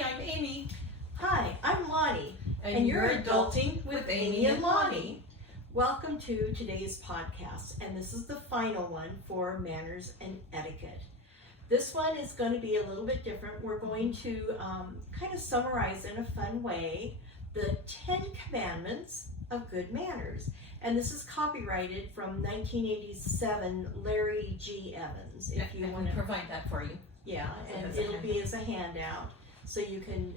Hi, I'm Amy. Hi, I'm Lonnie. And you're Adulting with Amy and Lani. Welcome to today's podcast, and this is the final one for manners and etiquette. This one is going to be a little bit different. We're going to kind of summarize in a fun way the 10 Commandments of Good Manners. And this is copyrighted from 1987, Larry G. Evans. If you want to provide that for you. Yeah, and it'll be as a handout. So you can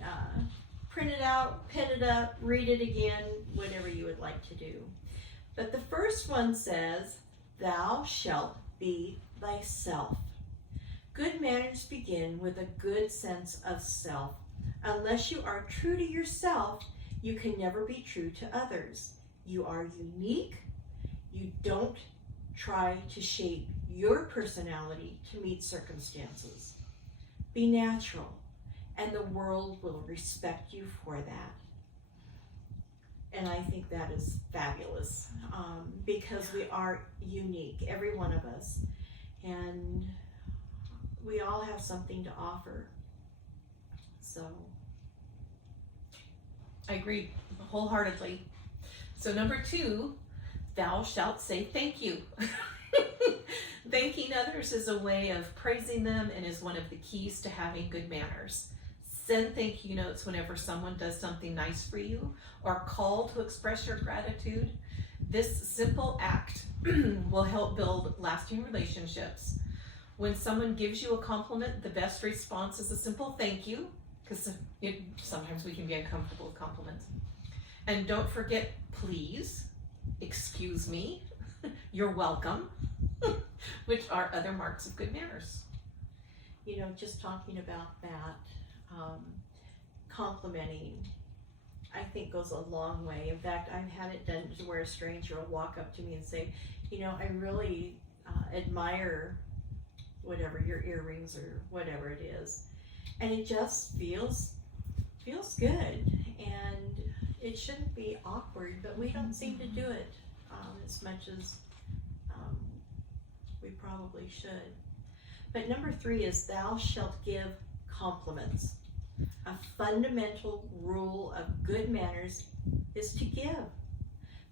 print it out, pen it up, read it again, whatever you would like to do. But the first one says, "Thou shalt be thyself." Good manners begin with a good sense of self. Unless you are true to yourself, you can never be true to others. You are unique. You don't try to shape your personality to meet circumstances. Be natural, and the world will respect you for that. And I think that is fabulous because we are unique, every one of us, and we all have something to offer. So I agree wholeheartedly. So number 2, thou shalt say thank you. Thanking others is a way of praising them and is one of the keys to having good manners. Send thank you notes whenever someone does something nice for you or call to express your gratitude. This simple act will help build lasting relationships. When someone gives you a compliment, the best response is a simple thank you, because sometimes we can be uncomfortable with compliments. And don't forget, please, excuse me, you're welcome, which are other marks of good manners. You know, just talking about that, complimenting, I think goes a long way. In fact, I've had it done to where a stranger will walk up to me and say, you know, I really admire whatever, your earrings or whatever it is. And it just feels good. And it shouldn't be awkward, but we don't seem to do it as much as we probably should. But number 3 is thou shalt give compliments. A fundamental rule of good manners is to give.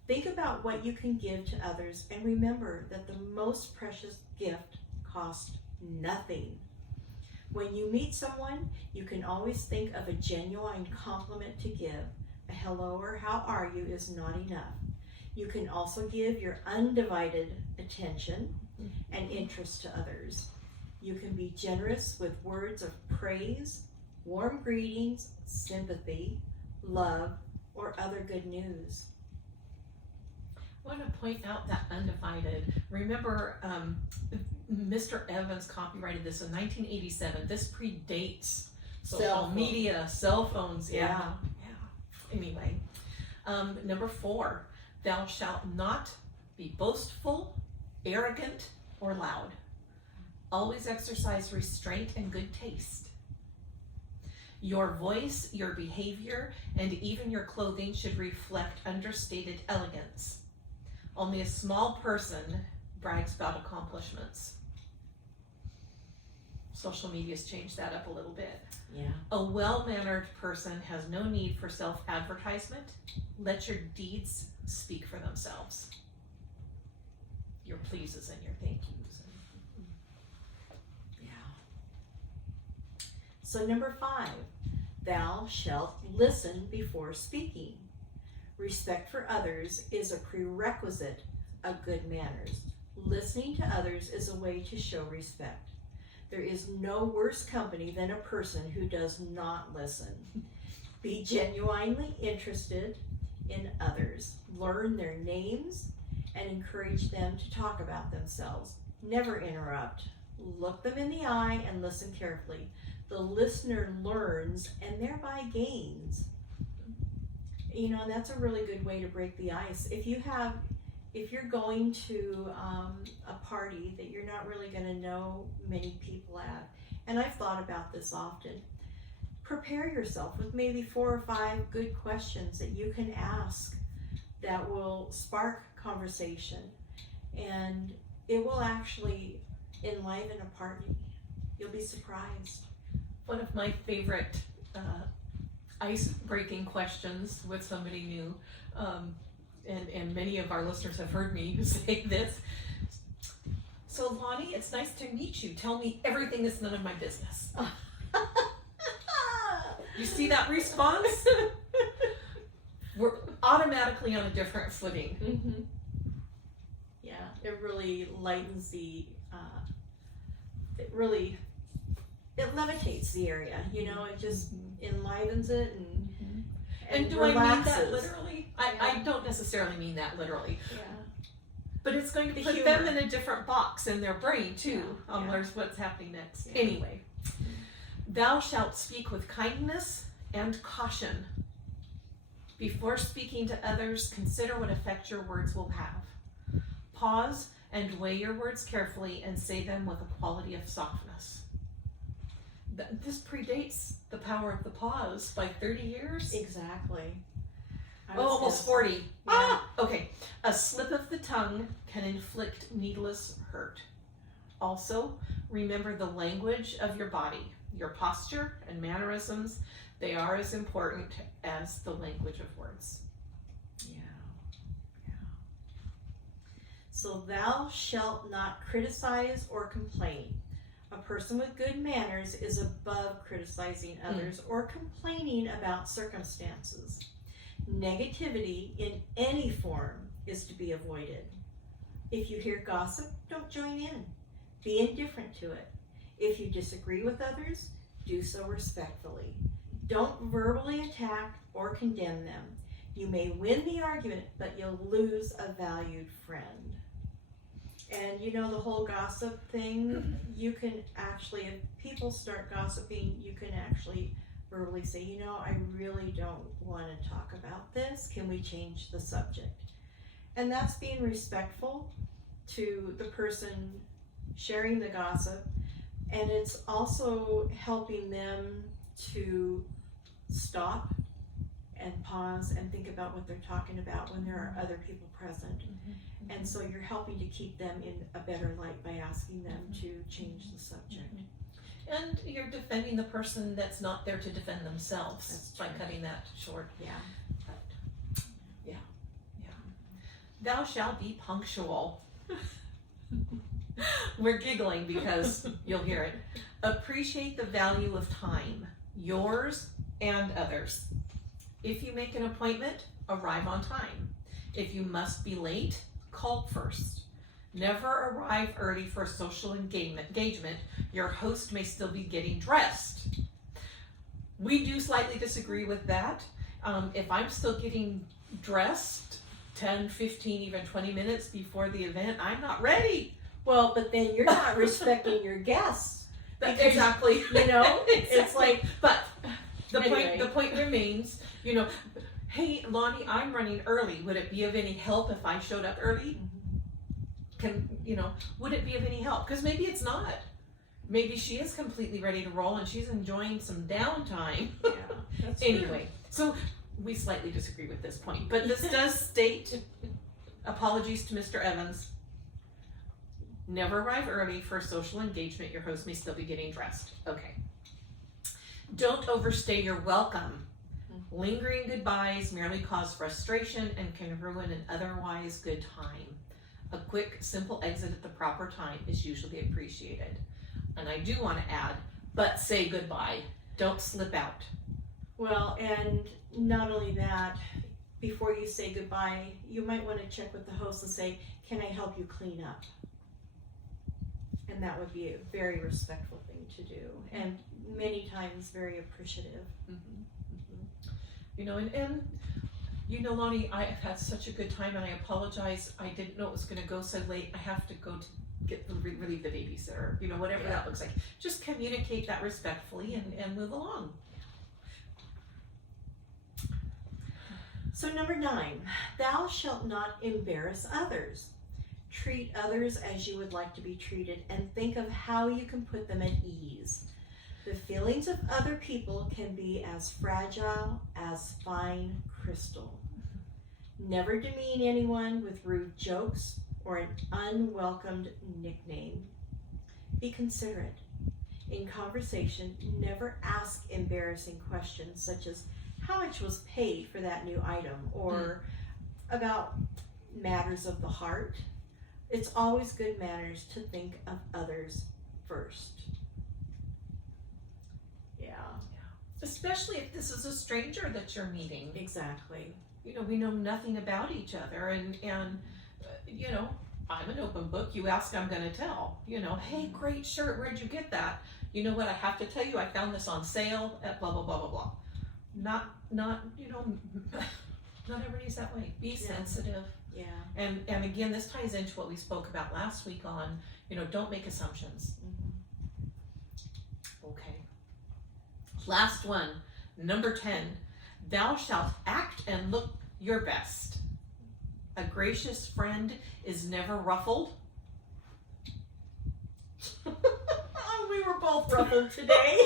Think about what you can give to others and remember that the most precious gift costs nothing. When you meet someone, you can always think of a genuine compliment to give. A hello or how are you is not enough. You can also give your undivided attention and interest to others. You can be generous with words of praise, warm greetings, sympathy, love, or other good news. I want to point out that undivided. Remember, Mr. Evans copyrighted this in 1987. This predates social media, cell phones. Yeah. Anyway, number 4, thou shalt not be boastful, arrogant, or loud. Always exercise restraint and good taste. Your voice, your behavior, and even your clothing should reflect understated elegance. Only a small person brags about accomplishments. Social media's changed that up a little bit. Yeah. A well-mannered person has no need for self-advertisement. Let your deeds speak for themselves. Your pleases and your thank yous. So number 5, thou shalt listen before speaking. Respect for others is a prerequisite of good manners. Listening to others is a way to show respect. There is no worse company than a person who does not listen. Be genuinely interested in others. Learn their names and encourage them to talk about themselves. Never interrupt. Look them in the eye and listen carefully. The listener learns and thereby gains. You know, and that's a really good way to break the ice. If you're going to a party that you're not really going to know many people at, and I've thought about this often, prepare yourself with maybe 4 or 5 good questions that you can ask that will spark conversation, and it will actually enliven a party. You'll be surprised. One of my favorite ice-breaking questions with somebody new. And many of our listeners have heard me say this. So Lonnie, it's nice to meet you. Tell me everything that's none of my business. You see that response? We're automatically on a different footing. Mm-hmm. Yeah, it really lightens the, it levitates the area, you know, it just enlivens it and do relaxes. I mean that literally? I don't necessarily mean that literally. Yeah. But it's going to The put humor. them in a different box in their brain too. There's what's happening next. Yeah. Anyway, thou shalt speak with kindness and caution. Before speaking to others, consider what effect your words will have. Pause and weigh your words carefully and say them with a quality of softness. This predates the power of the pause by 30 years. Exactly. Almost 40. Yeah. Ah! Okay. A slip of the tongue can inflict needless hurt. Also, remember the language of your body. Your posture and mannerisms, they are as important as the language of words. Yeah. So thou shalt not criticize or complain. A person with good manners is above criticizing others or complaining about circumstances. Negativity in any form is to be avoided. If you hear gossip, don't join in. Be indifferent to it. If you disagree with others, do so respectfully. Don't verbally attack or condemn them. You may win the argument, but you'll lose a valued friend. And you know, the whole gossip thing, you can actually, if people start gossiping, you can actually verbally say, you know, I really don't want to talk about this. Can we change the subject? And that's being respectful to the person sharing the gossip. And it's also helping them to stop and pause and think about what they're talking about when there are other people present. And so you're helping to keep them in a better light by asking them to change the subject. And you're defending the person that's not there to defend themselves. That's by true. cutting that short. Yeah. Yeah. Thou shalt be punctual. We're giggling because you'll hear it. Appreciate the value of time, yours and others. If you make an appointment, arrive on time. If you must be late, call first. Never arrive early for social engagement. Your host may still be getting dressed. We do slightly disagree with that. If I'm still getting dressed 10, 15, even 20 minutes before the event, I'm not ready. Well, but then you're not respecting your guests. Exactly. You know, Exactly. it's like, but the Anyway. point remains, you know, hey, Lonnie, I'm running early. Would it be of any help if I showed up early? Would it be of any help? Because maybe it's not. Maybe she is completely ready to roll and she's enjoying some downtime. yeah, that's Anyway, so we slightly disagree with this point, but this does state, apologies to Mr. Evans, never arrive early for a social engagement. Your host may still be getting dressed. Okay. Don't overstay your welcome. Lingering goodbyes merely cause frustration and can ruin an otherwise good time. A quick, simple exit at the proper time is usually appreciated. And I do want to add, but say goodbye. Don't slip out. Well, and not only that, before you say goodbye, you might want to check with the host and say, can I help you clean up? And that would be a very respectful thing to do. And many times very appreciative. And Lonnie, I have had such a good time and I apologize. I didn't know it was going to go so late. I have to go to relieve the babysitter, whatever that looks like. Just communicate that respectfully and move along. So number 9, thou shalt not embarrass others. Treat others as you would like to be treated and think of how you can put them at ease. The feelings of other people can be as fragile as fine crystal. Never demean anyone with rude jokes or an unwelcomed nickname. Be considerate. In conversation, never ask embarrassing questions such as how much was paid for that new item, or about matters of the heart. It's always good manners to think of others first. Yeah. Especially if this is a stranger that you're meeting. Exactly. You know, we know nothing about each other, and you know, I'm an open book. You ask, I'm going to tell. You know, hey, great shirt. Where'd you get that? You know what? I have to tell you, I found this on sale at blah blah blah blah blah. Not you know, not everybody's that way. Be sensitive. Yeah. And again, this ties into what we spoke about last week on, you know, don't make assumptions. Okay. Last one, number 10. Thou shalt act and look your best. A gracious friend is never ruffled. We were both ruffled today.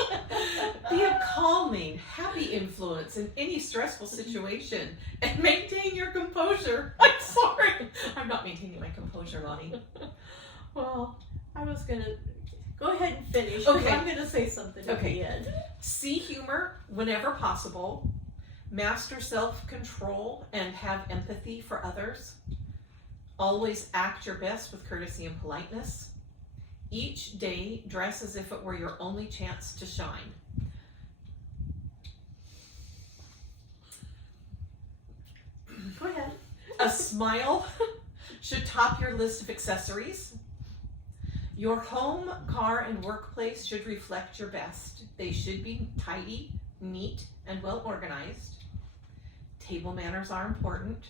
Be a calming, happy influence in any stressful situation and maintain your composure. I'm sorry. I'm not maintaining my composure, Lonnie. Well, I was gonna go ahead and finish. Okay. I'm gonna say something at the end. See humor whenever possible. Master self-control and have empathy for others. Always act your best with courtesy and politeness. Each day, dress as if it were your only chance to shine. Go ahead. A smile should top your list of accessories. Your home, car, and workplace should reflect your best. They should be tidy, neat, and well organized. Table manners are important.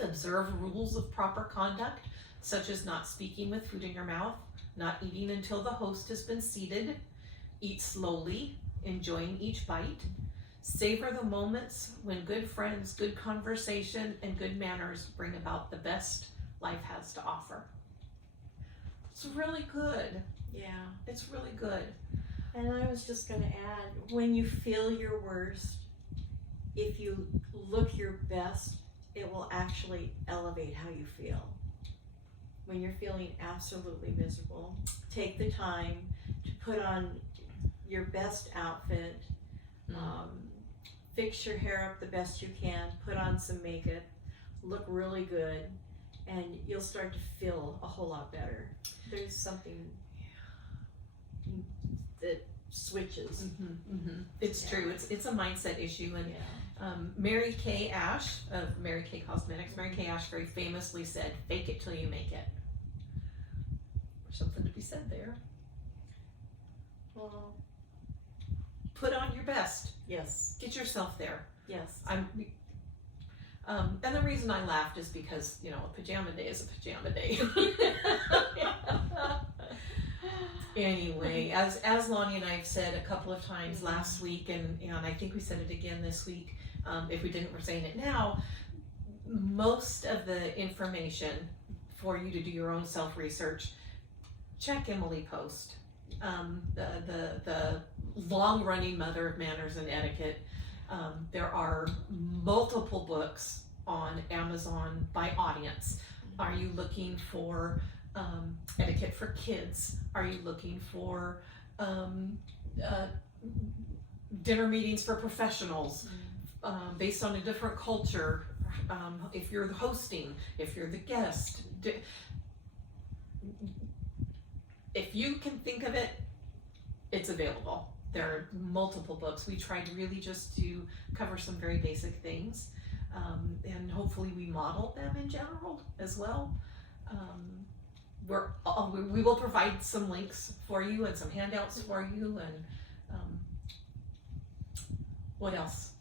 Observe rules of proper conduct, such as not speaking with food in your mouth, not eating until the host has been seated. Eat slowly, enjoying each bite. Savor the moments when good friends, good conversation, and good manners bring about the best life has to offer. It's really good. Yeah. It's really good. And I was just going to add, when you feel your worst, if you look your best, it will actually elevate how you feel. When you're feeling absolutely miserable, take the time to put on your best outfit, fix your hair up the best you can, put on some makeup, look really good, and you'll start to feel a whole lot better. There's something that switches. It's true. It's a mindset issue. And Mary Kay Ash of Mary Kay Cosmetics, Mary Kay Ash very famously said, "Fake it till you make it." There's something to be said there. Well, put on your best. Yes. Get yourself there. Yes. And the reason I laughed is because, you know, a pajama day is a pajama day. Anyway, as Lonnie and I have said a couple of times last week, and I think we said it again this week, if we didn't, we're saying it now, most of the information for you to do your own self-research, check Emily Post, the long-running mother of manners and etiquette. There are multiple books on Amazon by audience. Are you looking for etiquette for kids? Are you looking for dinner meetings for professionals based on a different culture? If you're the hosting, if you're the guest, if you can think of it, it's available. There are multiple books. We tried really just to cover some very basic things, and hopefully we model them in general as well. We will provide some links for you and some handouts for you, and what else?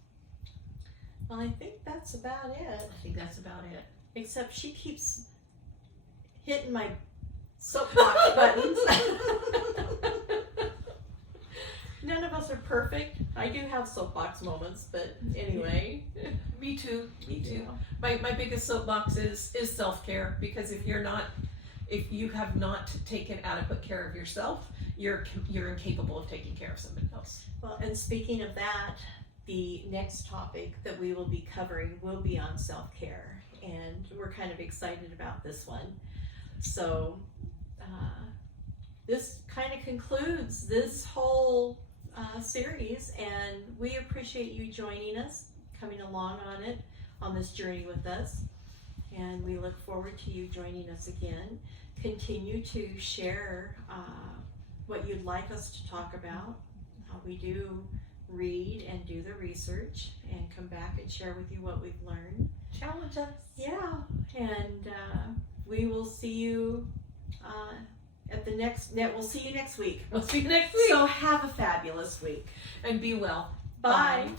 Well, I think that's about it. I think that's about it. Except she keeps hitting my soapbox buttons. None of us are perfect. I do have soapbox moments, but anyway. Me too. Yeah. My biggest soapbox is self-care, because if you have not taken adequate care of yourself, you're incapable of taking care of somebody else. Well, and speaking of that, the next topic that we will be covering will be on self-care, and we're kind of excited about this one. So this kind of concludes this whole series, and we appreciate you joining us, coming along on this journey with us, and we look forward to you joining us again. Continue to share what you'd like us to talk about. We do read and do the research and come back and share with you what we've learned. Challenge us. Yeah, and we will see you we'll see you next week. We'll see you next week. So have a fabulous week. And be well. Bye. Bye.